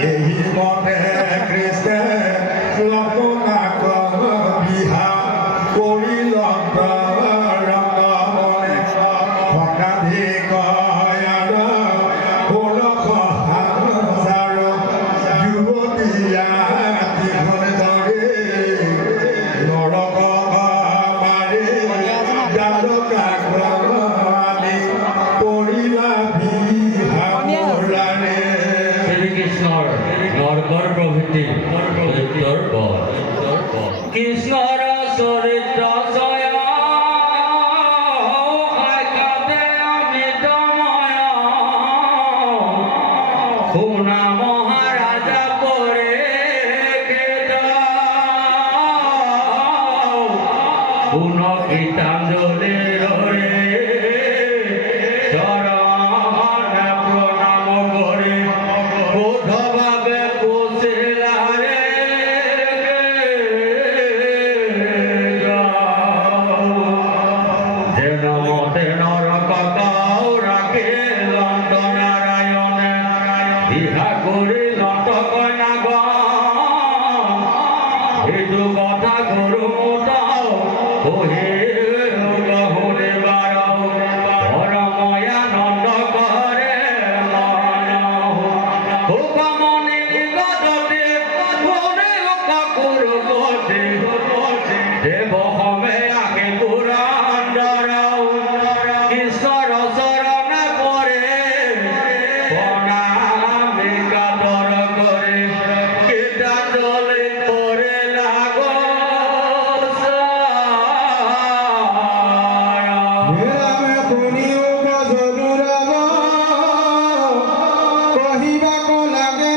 এই মতে কৃষ্ণে লপনাক বিহা কৰিল ৰংগমনে শতাধিক কৃষ্ণর চরিত্র শুনা মহারাজা পরে পুনঃ গীতাঞ্জলি রে চরণ প্রণাম করে বোধভাবে পুষিলা রে যেন মতে নরক রাখে লন্ত নারায়ণে ইহা করে লন্ত কন্যা গু কথা গুরু মোটাও ওহে গহরে বারাও পরময়ানন্দ করে হুকমনি গদতে মনে কাকুর বটে দেব হবে আগে পুরাণ ডরাও ঈশ্বর শরণ পরে প্রণামে কাতর করে গীতাঞ্জলি করে লাগো রামে পুনিও গজরুরাব কহিবাক লাগে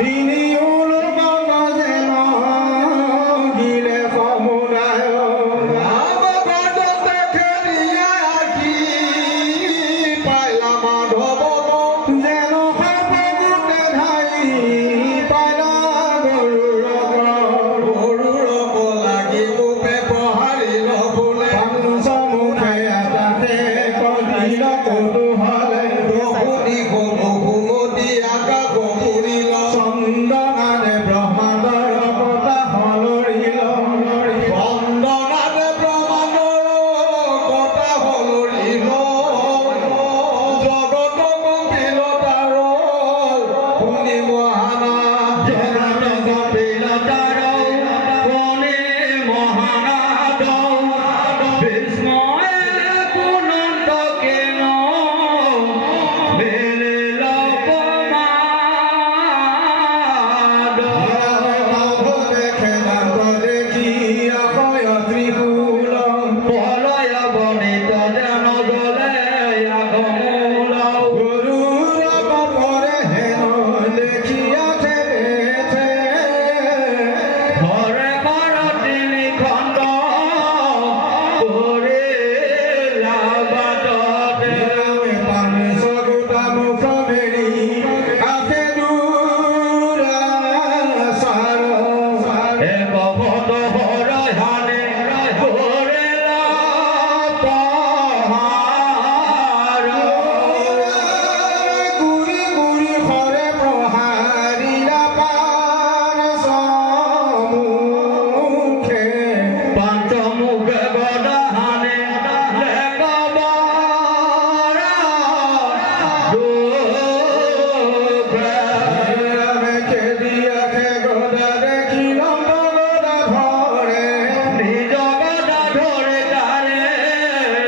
তিনি উলুকক যেন গিলে সমুদায় যেন সৰ্বগুণে ধাই পালা গৰুৰ পঞ্চমুখে এটাকে কলিল কৌতূহলে চন্দনাৰে ব্ৰহ্মাণ্ডৰ কথা সলৰিল জগত কপিলতাৰ কোনে মহানাদ বিস্ময়ে পুনন্ত কেন মেলিল পমাদ দেখে দান্ত দেখি অভয় ত্ৰিশূল পলয় বনিত যেন জলে আগমূল গৰুৰ কপৰে হেন দেখিয়া ঠেলে ঘৰে ঘৰ তিনি খণ্ড কৰিলা বাটতে পানীচগুটা মুখ মেলি আছে দুৰাচাৰ এক ভত হৰহানে কৰিলা পহাৰ গুৰি গুৰি হৰে প্ৰহাৰীলা পান সমুখে পঞ্চমুখে গদাহানে লেখবাৰ দুখে খেদিয়াকে গদা দেখি লম্বগদা ধৰে নিজ গদা ধৰে তাৰে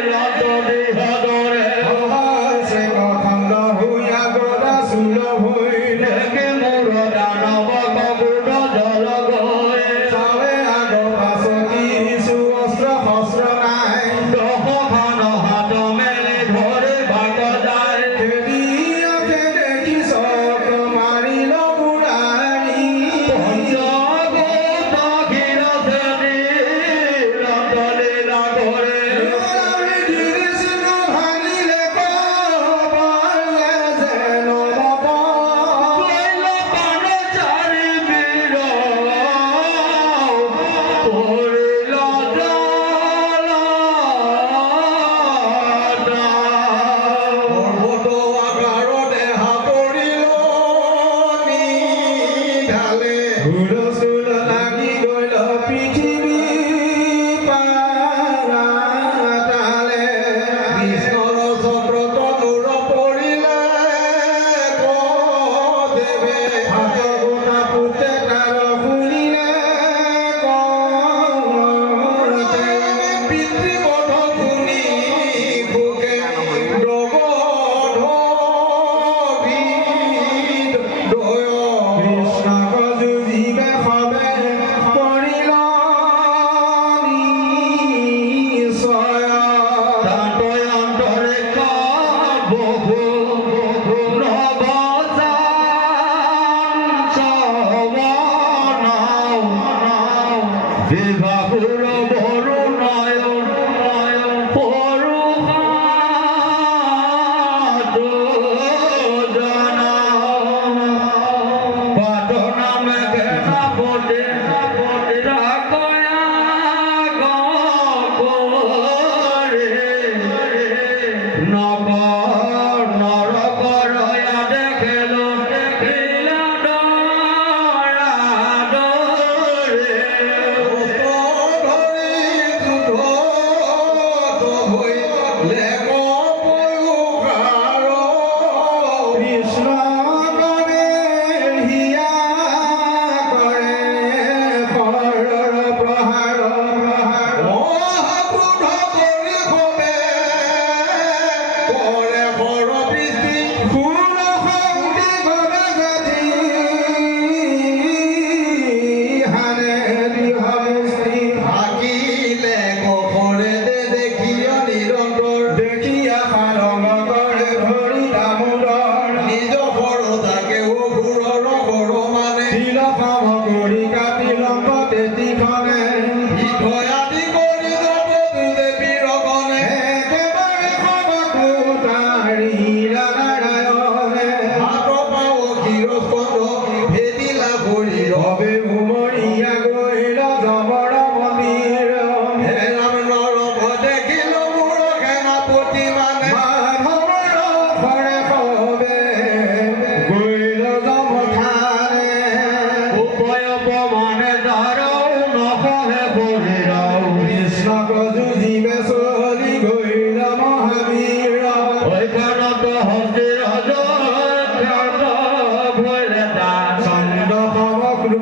লতদি হদৰে সহস্ৰে খণ্ড হৈয়া গদা চূল ভৈলে লেকে মোৰ দানৱ কপুৰ জল গৈ চাৱে আগ পাছকি কিছু অস্ত্ৰ শস্ত্ৰ নাই দহখন হাত মেলি ধৰি ভাগ যায় খেদিয়াকে দেখি চক মাৰিল বুঢ়াৰী পঞ্চগোত ক্ষীৰচেনী লতলীলা কৰে গিৰিশৃঙ্গ ভাঙিলে কবলে যেন নপয় কৈল পানচাৰী বীৰ পৰিল জলত হুলস্থুল লাগি গ'ল পৃথিৱী পাৰাতালে কৃষ্ণৰ চক্ৰত মূৰ পৰিলে কদেৱে হাতগোটা পুতে তাৰ শুনিলে কওঁতে পিতৃবধ শুনি ভোকে কৃষ্ণক যুঁজিবে সবে কৰিল নিশ্চয় তাতৈ অন্তৰে বহু বিভাগুৰ বৰু নয়ন পৰুষাটো জনা পাটনামে ঘেনাপতে ৰাকয়া গৰে নকৰ নৰকৰয়া দেখেলো লীলা দৰা দৰে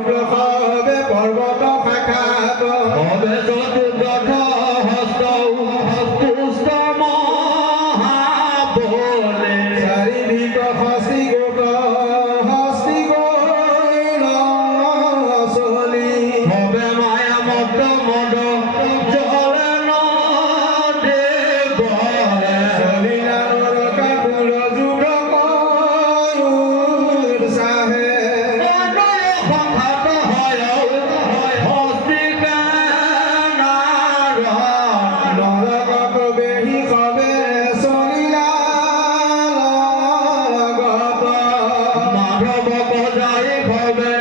রুদ্র হবে পর্বত শাখাত হবে চতুর্দশ হস্ত পুষ্ট মহাবলে চারিদিক হস্তি গোট হস্তি চলি হবে মায়া মদ মদ জলে নদে বলে চলিলা নরকা কুল যুগ কয়ুর সাহে সংঘাত হয় হস্তিকা নারায়ণ নরকক বেহি কবে চলিলা লগত মাধব বজাই ভবে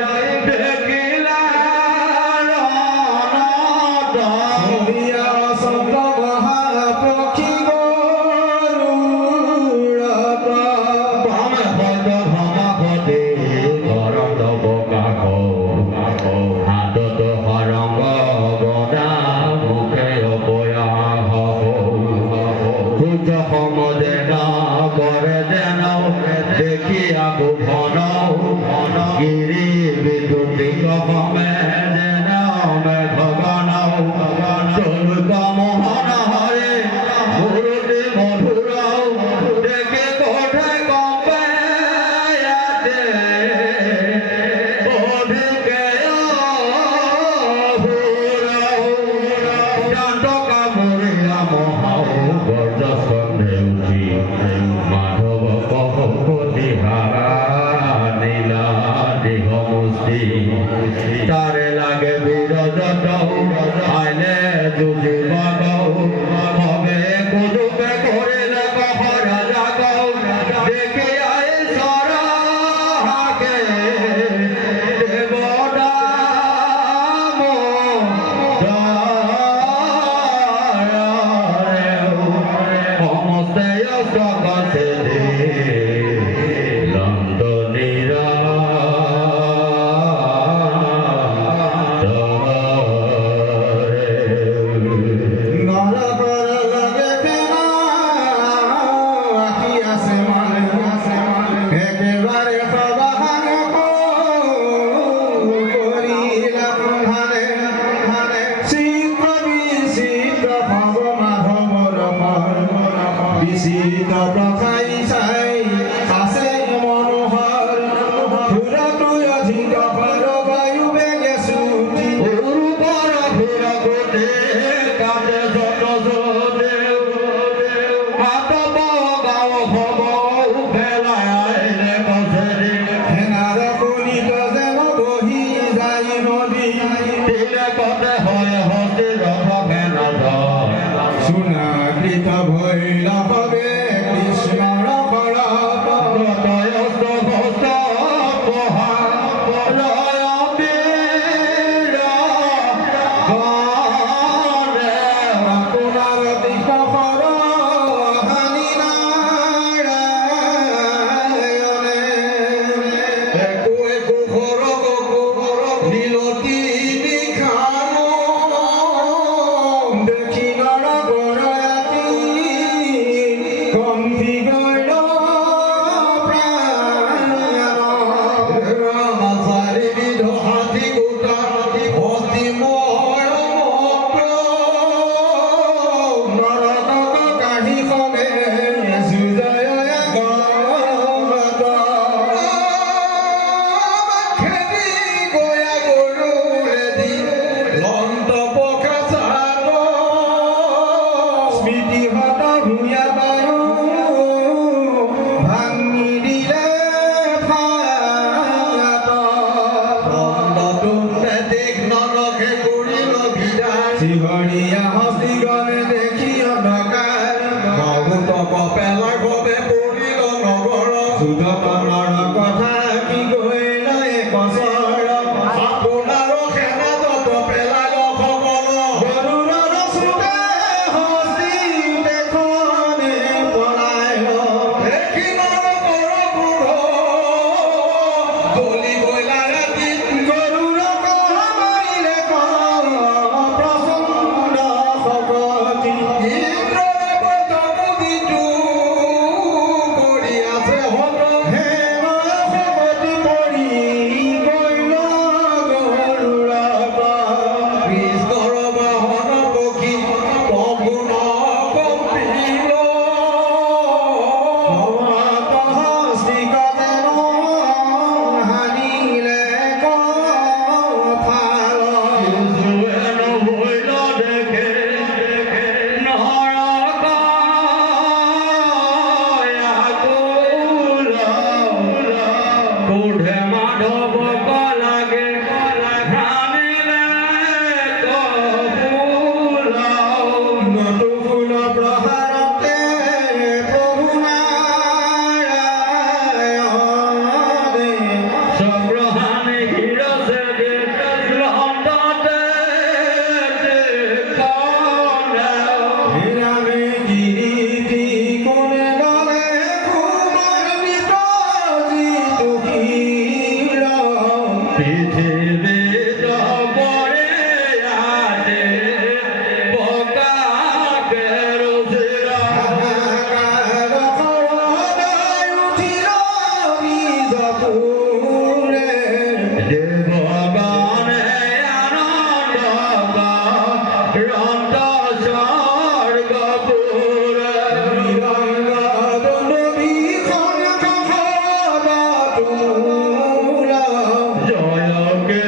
দেখিলা রণত চলিয়া অসন্ত মহাপক্ষী গৰুড়ত ভ্ৰমে ভদ ভমাঘতে ঘৰত বকাখ হাতত সৰংগ গদা মুখে অপয়াহ সূৰ্য সমদে ন কৰে যেন দেখিয়া ভুৱন গিৰি বিদ্যুতিক সমে যেন মেঘ গণ স্বৰূপ মোহন হৰে গুৰুতি মধুৰ দেখে কোঠে কম্পে ইয়াতে অধিকে জান্ত কামুৰিয়া মহাও গৰ্জস্কন্ধে উঠি মাধৱ কহপতি হাৰা নীলা দেহ মুষ্টি তাৰে লাগে বিৰজত আইলে যুজিব হবে কুদুপে কৰিলে কহৰা জাগ দেখি আই চৰ হাকে দেৱদাম সমস্তে সকতে নন্দ পৃথিবীর পরে আছে বকাকের শিরা দেবগণে আনন্দ রন্ত স্বর্গপুরে জয়কে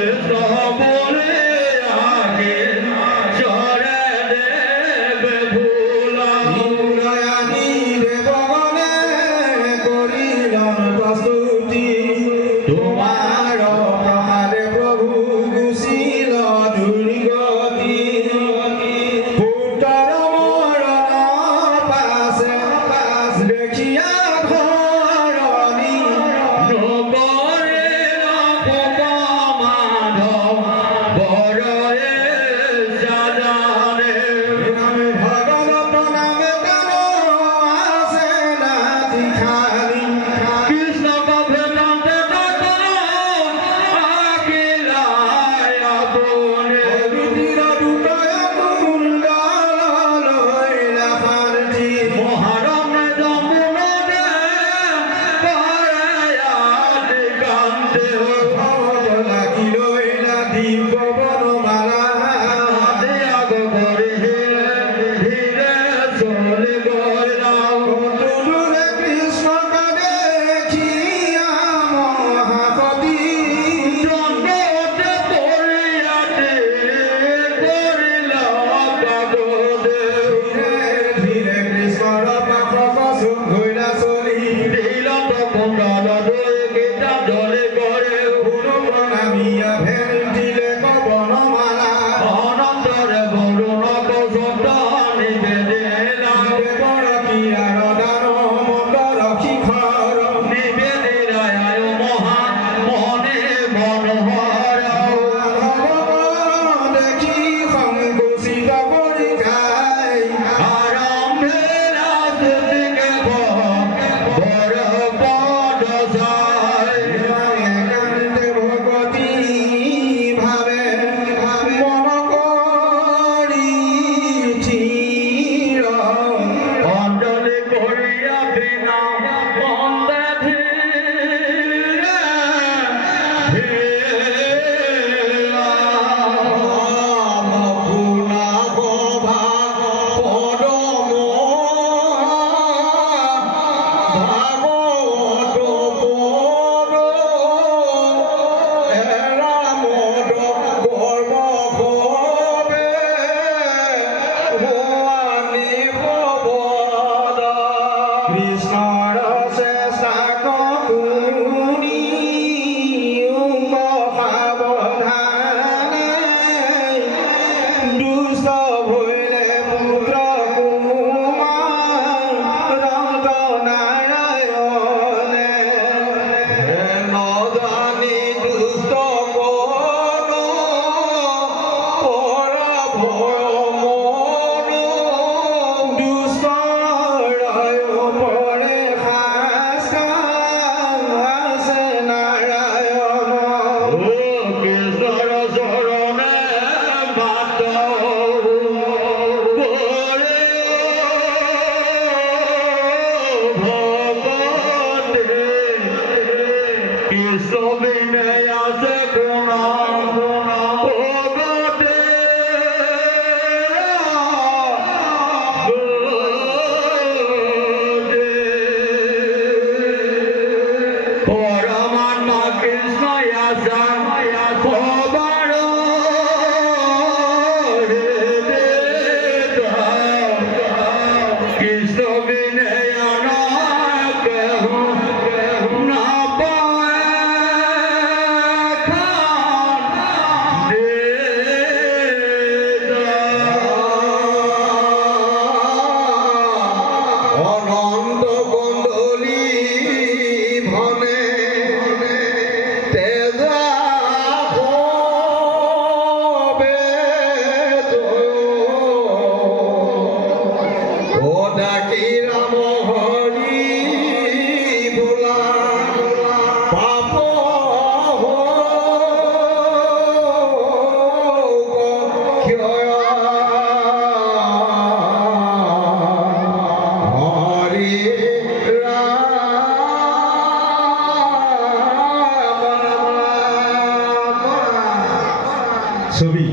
ছবি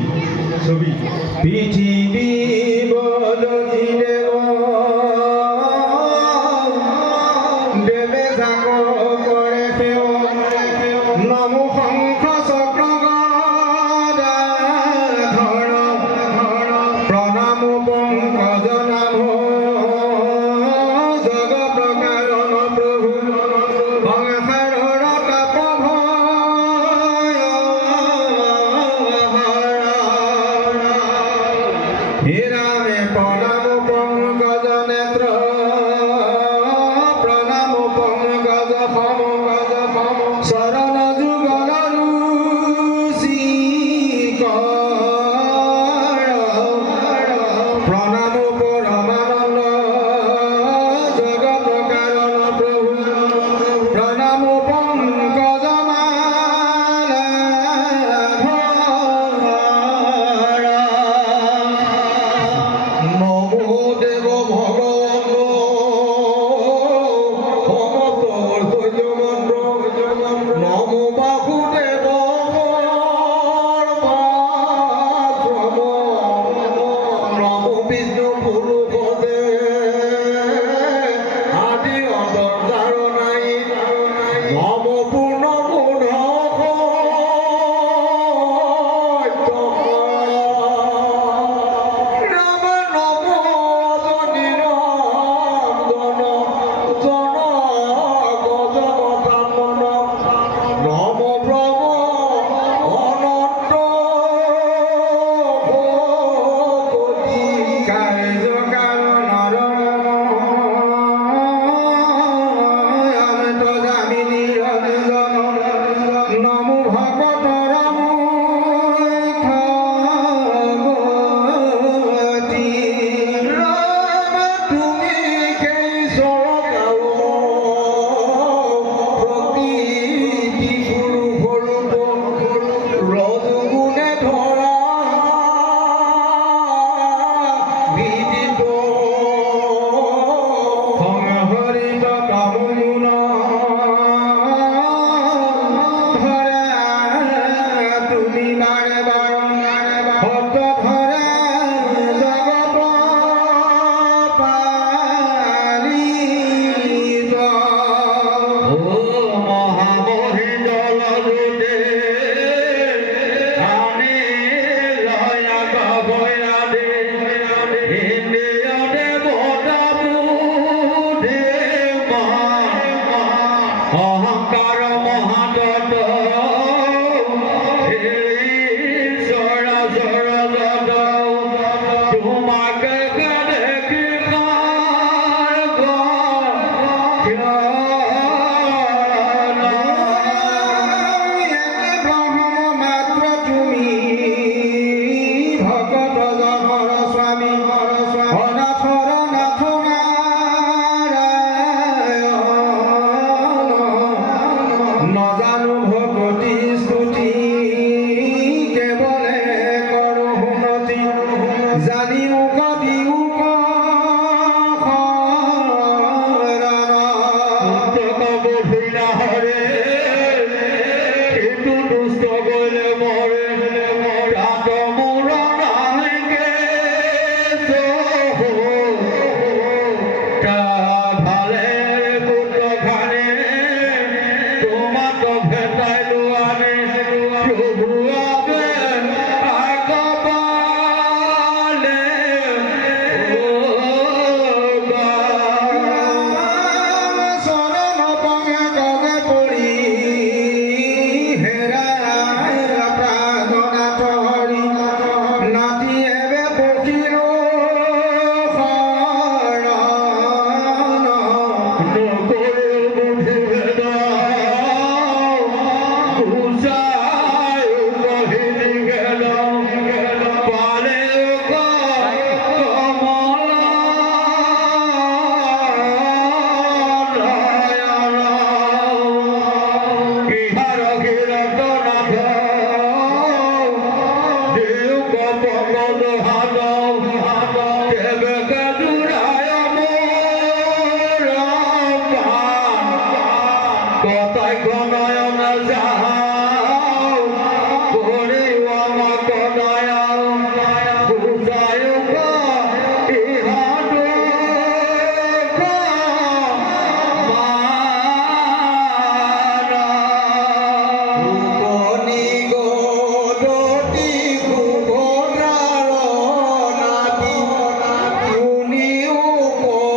ছবি পৃথিবী বদলি দেব দেৱে জাক কৰে সেৱ নমো শংখ চক্ৰ গদা ধৰ প্ৰণাম পংকজ নাম জগত কাৰণ প্ৰভু সংসাৰৰ তাপ ভয় হে ৰামে প্ৰণাম পংকজ নেত্ৰ প্ৰণাম পংকজ সম চৰণ যুগল ৰুচি প্ৰণাম পৰমানন্দ জগত কাৰণ প্ৰভু প্ৰণাম পংকজ মালা নমো দেব ভগবন্ত সমতর দৈত্যমন্ত্র নমো বাহুদেব নমো বিষ্ণু পুরুষদে আদি অন্তর নাই নমো পূর্ণ বুধ রাম নম নিরঞ্জন জন গজগতামন নম ব্রহ্ম অনন্ত ভগবতী কার্য কারণ অমৃত জামিনী রঞ্জন নমো ভগত রাম খগতি রাম তুমি কেই সরকার প্রকৃতি পুরুষ রজগুণে ধরা বিদিত সংহরিত তমগুণ ধরা তুমি বারে ভক্ত ধরা জগত পালিত ও মহামহি জলদূতে আনি লয়া গয়া দে ইন্দ্রিয়তে বটাবুধে অহংকার মহাতত সরাসর যত তোমাকে দেখি ব্রহ্ম মাত্র তুমি ভগত জনর স্বামী অনাথর নাথ নারায়ণ নজানো ভকতি স্তুতি কেৱলে কৰো উন্নতি জানিও কদিও হরে কিন্তু দুষ্ট বলে মরে রাত মুরণাকে ভালে পুত্র খানে তোমার তো ভেটাইলো আনে প্রভু আবে আগবালে শরণ পঙে গগে পড়ি হেরায় প্রাণনাথ হরি নাতি এবে পকির Hallelujah.